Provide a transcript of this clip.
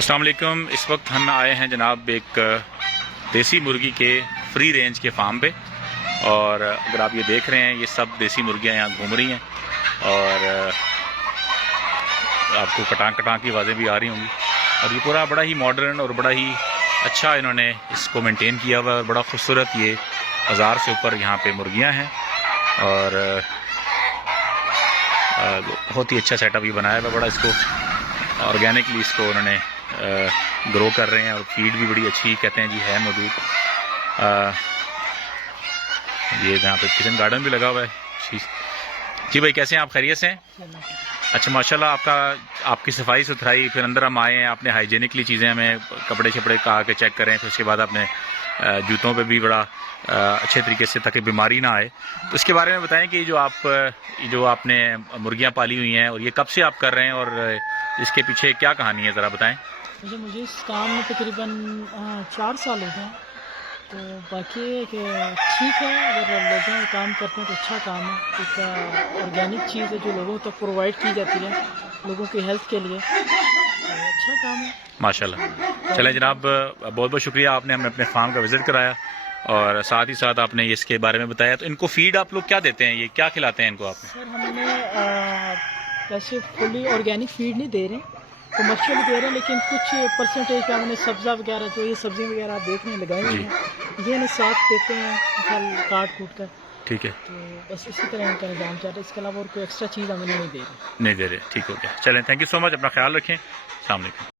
अस्सलाम वालेकुम। इस वक्त हम आए हैं जनाब एक देसी मुर्गी के फ्री रेंज के फार्म पे, और अगर आप ये देख रहे हैं ये सब देसी मुर्गियां यहाँ घूम रही हैं और आपको कटां कटां की आवाज़ें भी आ रही होंगी। और ये पूरा बड़ा ही मॉडर्न और बड़ा ही अच्छा इन्होंने इसको मेंटेन किया हुआ है और बड़ा खूबसूरत ये 1000 से ऊपर यहाँ पे मुर्गियाँ हैं और बहुत ही अच्छा सेटअप ये बनाया हुआ, बड़ा इसको ऑर्गेनिकली इसको उन्होंने ग्रो कर रहे हैं और फीड भी बड़ी अच्छी कहते हैं जी है मौजूद। ये यहाँ पे किचन गार्डन भी लगा हुआ है। जी भाई, कैसे हैं आप? खैरियत से हैं? अच्छा माशाल्लाह, आपकी सफाई सुथराई, फिर अंदर हम आए हैं, आपने हाइजेनिकली चीज़ें हमें कपड़े शपड़े कहा के चेक करें, फिर उसके बाद आपने जूतों पे भी बड़ा अच्छे तरीके से ताकि बीमारी ना आए। तो इसके बारे में बताएं कि जो आपने मुर्गियां पाली हुई हैं और ये कब से आप कर रहे हैं और इसके पीछे क्या कहानी है, ज़रा बताएं। मुझे इस काम में तकरीबन 4 साल हो गए हैं। तो बाकी ठीक है, अगर लोग काम करते हैं तो अच्छा काम है। एक ऑर्गेनिक चीज़ है जो लोगों तक प्रोवाइड की जाती है लोगों की हेल्थ के लिए, तो अच्छा काम है माशाल्लाह। चलें जनाब, बहुत बहुत शुक्रिया, आपने हमें अपने फार्म का विज़िट कराया और साथ ही साथ आपने इसके बारे में बताया। तो इनको फीड आप लोग क्या देते हैं, ये क्या खिलाते हैं इनको आप? सर हमने वैसे फुली ऑर्गेनिक फीड नहीं दे रहे, कमर्शियल दे रहे हैं, लेकिन कुछ परसेंटेज का हमने सब्ज़ा वगैरह जो ये सब्ज़ी वगैरह आप देख रहे हैं लगाई हुई हैं, ये इन्हें साथ देते हैं फल काट कूट कर। ठीक है, तो बस इसी तरह इनका निज़ाम चल रहा है, इसके अलावा और कोई एक्स्ट्रा चीज़ हमें नहीं दे रही। नहीं दे रहे। ठीक हो गया, चलें, थैंक यू सो मच, अपना ख्याल रखें। अस्सलाम वालेकुम।